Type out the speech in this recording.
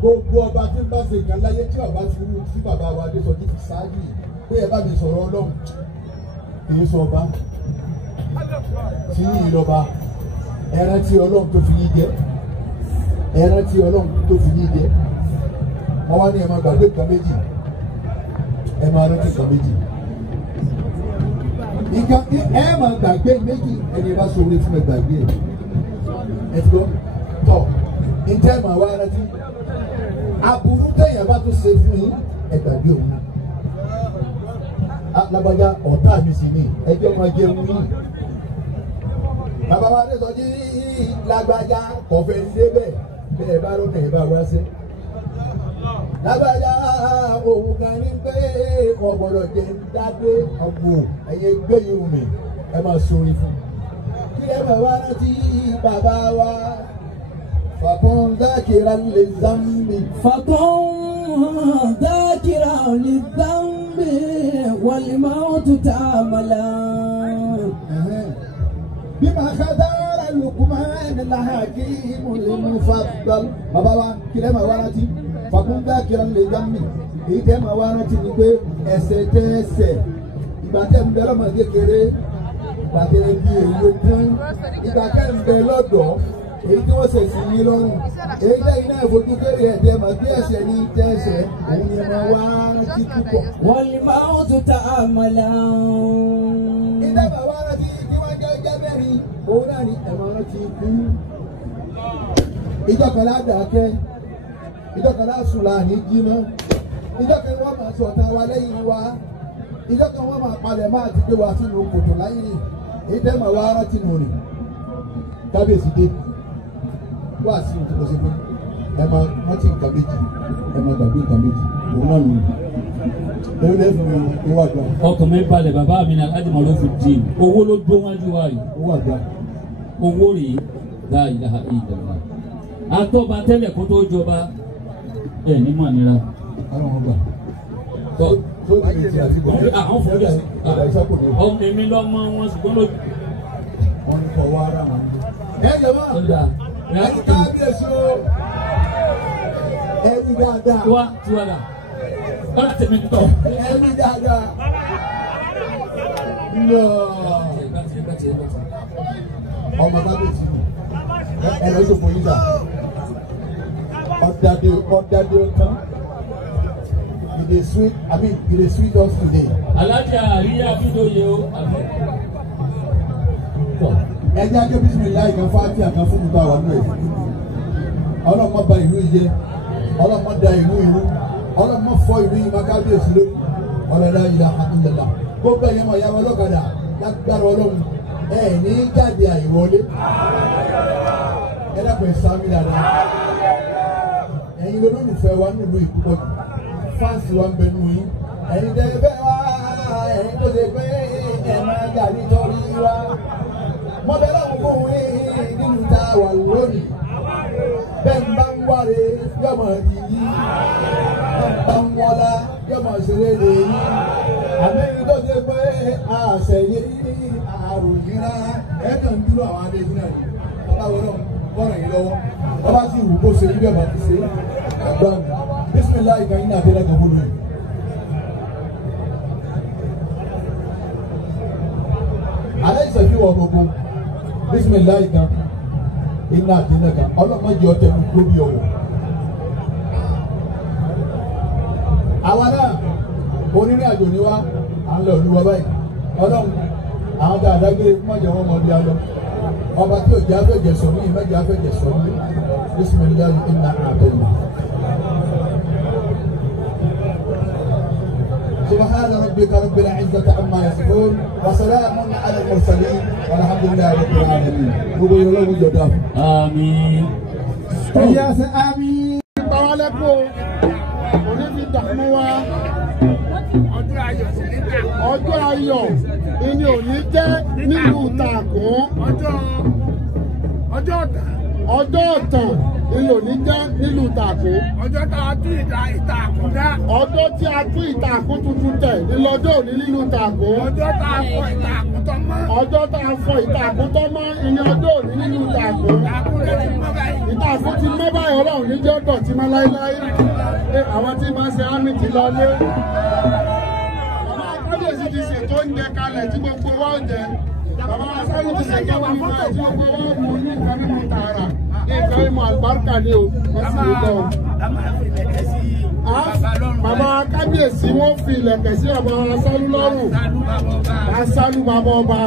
Gbogbo ọba tí ń bá ṣe ìkà láyé tí ọba ti rú sí bàbá wa Adésọjí ti ṣáájú yìí pé ẹ bá mi sọ̀rọ̀ Ọlọ́run kì í sọ ọba tí yìí lọ́ba ẹran tí Ọlọ́run tó fi yí jẹ ẹran tí Ọlọ́run tó fi yí jẹ wọ́n wá ní ẹ máa gbàgbé kan méjì ẹ máa rántí kan méjì ìkan ẹ máa gbàgbé méjì ẹni bá sọ orí fún ẹ gbàgbé ẹ ti gbọ́ tọ̀ ǹjẹ́ màá wá rántí aburú téèyàn bá tó ṣe fún yín ẹ gbàgbé òun lágbájá ọ̀tá mi sì ní ẹjọ́ máa jẹun yín bàbá wa Adésọjí lágbájá kọ̀fẹ́ débẹ̀ bẹ́ẹ̀ bá rọ́ọ̀kẹ́ ẹ̀ bá wá sí lágbájá òun kan ní pé ọ̀gbọ̀dọ̀ jẹ́ ń dádé ọ̀gbọ̀n ẹ̀yẹ gbẹ̀yìn omi ẹ máa sọrin fún kí ẹ máa wá rántí bàbá wa. فكن ذاكرا للذنب والموت تأملا بما خدر لقمان الحكيم المفضل بابا كلا مواراتي فكن ذاكرا للذنب إذا مواراتي نقول ẹ̀ṣẹ̀ ìgbà tẹ́ ń bẹ lọ́mọ kékeré ìgbà tẹ́ ń di èyí tán ìgbà tẹ́ ń bẹ lọ́dọ̀ èyí tí wọ́n ṣe sí yín lọ́rùn èyí lẹ́yìn náà fojú kéré ẹ̀jẹ̀ mà bí ẹ̀ṣẹ̀ ní tẹ́ṣẹ̀ òun ni ẹ máa wá rántí púpọ̀. والموت تأملا ìdá bàbá rántí tí wọ́n jẹ́ ọjọ́ mẹ́rin òun náà ni ẹ máa rántí ikú. ìjọ kan ládàákẹ́ ìjọ kan lásùn láàní jíná ìjọ kan wọ́n máa sọ̀tà wa lẹ́yìn wa ìjọ kan wọ́n máa palẹ̀ máa ti gbé wa sínú kòtò láyé ni èyí tẹ́ máa wá rántí nù rìn kábíyèsí dé wá sí ohun tí mo ṣe fún ẹ máa rántí nǹkan méjì ẹ máa gbàgbé nǹkan méjì òun náà nù ẹ lè fún mi owó àgbà. ọkàn mi balẹ̀ bàbá mi náà Aláàjì ló fi dín owó ló dó wájú wa yìí. owó àgbà. owó rèé la ilaha illallah. àtọ́ba tẹ́lẹ̀ kó tó jọba ẹ̀ ní mọ̀ nira. ọlọ́run gbà. tó ti ti àti gbọ́. àwọn fọwọ́ sí ọmọ èmi lọ́mọ wọn ṣùgbọ́n ló. wọ́n ní fọwọ́ ara wọn. ẹ jẹ mọ́ ẹ kábíyèsí o ẹ rí dáadáa. tiwa la ọ̀rọ̀ tẹ̀mí tọ̀. ẹ rí dáadáa. lọ ọmọ kábíyèsí ẹ lọ sọ̀kò yíjà ọ̀dàdé ọ̀tán. It is sweet. I mean, it is sweet us today. Alájà àríyá Abídóyè o. Ẹ jẹ́ ajé bisimilayi kan fáti àkan fún mi bá wà nù ẹ̀. Ọlọ́mọ ba ìlú yìí jẹ́, ọlọ́mọ da ìlú ìlú, ọlọ́mọ fọ ìlú yìí má kábíyèsí lórí. Ọlọ́dà yìí la àtúndàlà. Gbogbo ẹ̀yẹ́ mọ̀ yàrá ọlọ́kadà lágbára ọlọ́run. Ẹ ní jáde àìwọlé. Ẹ dàpọ̀ ìsámi dáadáa. Ẹ̀yin olólùfẹ́ wa nílùú ìkúkọ̀ jù. Fáǹsì wa ń bẹ nù yín. Ẹ̀yin tẹ́ fẹ́ wá, ẹ̀yin tó ṣe pé ẹ̀ máa jà nítorí wa. Mo bẹ lọ́wọ́ fún yín nínú ta wà lónìí. Bẹ́ẹ̀ ń bá ń wáre yọmọ rí yín. Bẹ́ẹ̀ ń bá ń wọlá yọmọ ṣeré lè yín. Àmì ẹ̀yin tó ṣe pé àṣẹyé àròyìn rárá. Ẹ kàn ń dúró àwọn adé yín náà ni. Ọba wọlé bọ́ọ̀rọ̀ yín lọ́wọ́. Ọba sì wù kó ṣe yín bẹ́ẹ̀ bá ti ṣe. Ẹ̀gbọ́n mi. Bismillah kan ina tẹ́lẹ̀ kan fún mi. Alẹ́ ìṣẹ́jú wọ̀ gbogbo. Bismillah kan ina tẹ́lẹ̀ kan. Ọlọ́mọ jẹ́ ọtẹ fún gbóbi ọ̀wọ̀. Àwa náà onírìn àjò ni wá. À ń lọ ìlú wa báyìí. Ọlọ́run àwọn tá a dágbére fún ọjà wọn mọ̀ bí a lọ. Ọba tí ò jẹ́ afẹ́jẹ̀ sọ ní ìmẹ́jẹ̀ afẹ́jẹ̀ sọ ní. Bismillah ina àtẹ̀lẹ̀. سبحان ربك رب العزة عما يصفون وسلام على المرسلين والحمد لله رب العالمين. آمين. يا آمين. Bawalẹ́kọ̀ oníbi dààmú wa ọjọ́ ayọ̀ ìní òní jẹ́ nílùú Tàkùn ọjọ́ ọ̀tàn ìní òní jẹ́ nílùú ìtàkùn. Ọjọ́ tá a tún ìtàkùn dá. Ọjọ́ tí a tún ìtàkùn tuntun tẹ̀ ní lọ́jọ́ òní nínú ìtàkùn. Ọjọ́ tá a fọ ìtàkùn tó mọ́. Ọjọ́ tá a fọ ìtàkùn tó mọ́ ní ọjọ́ òní nínú ìtàkùn. Ìtàkùn rẹ̀ ti mọ́ báyìí. Ìtàkùn ti mọ́ báyìí Ọlọ́run ní jẹ́ ọ̀dọ̀ tí máa láéláé. Àwọn tí máa ṣe ámì ti lọ lé. Bàbá Kábíyèsí ti ṣètò oúnjẹ kalẹ̀ tí gbogbo wa ń jẹ. Bàbá Asáyí ti ṣètò oúnjẹ tí gbogbo wa ń mú ní nǹkan mímu tààrà. Ní nǹkan mímu àlùbáríkà ni o. Wọ́n sì ń bọ̀. Bàbá Kábíyèsí wọ́n fi ilẹ̀kẹ̀ sí bàbá Asálú lọ́rùn. Asálú bàbá ọba.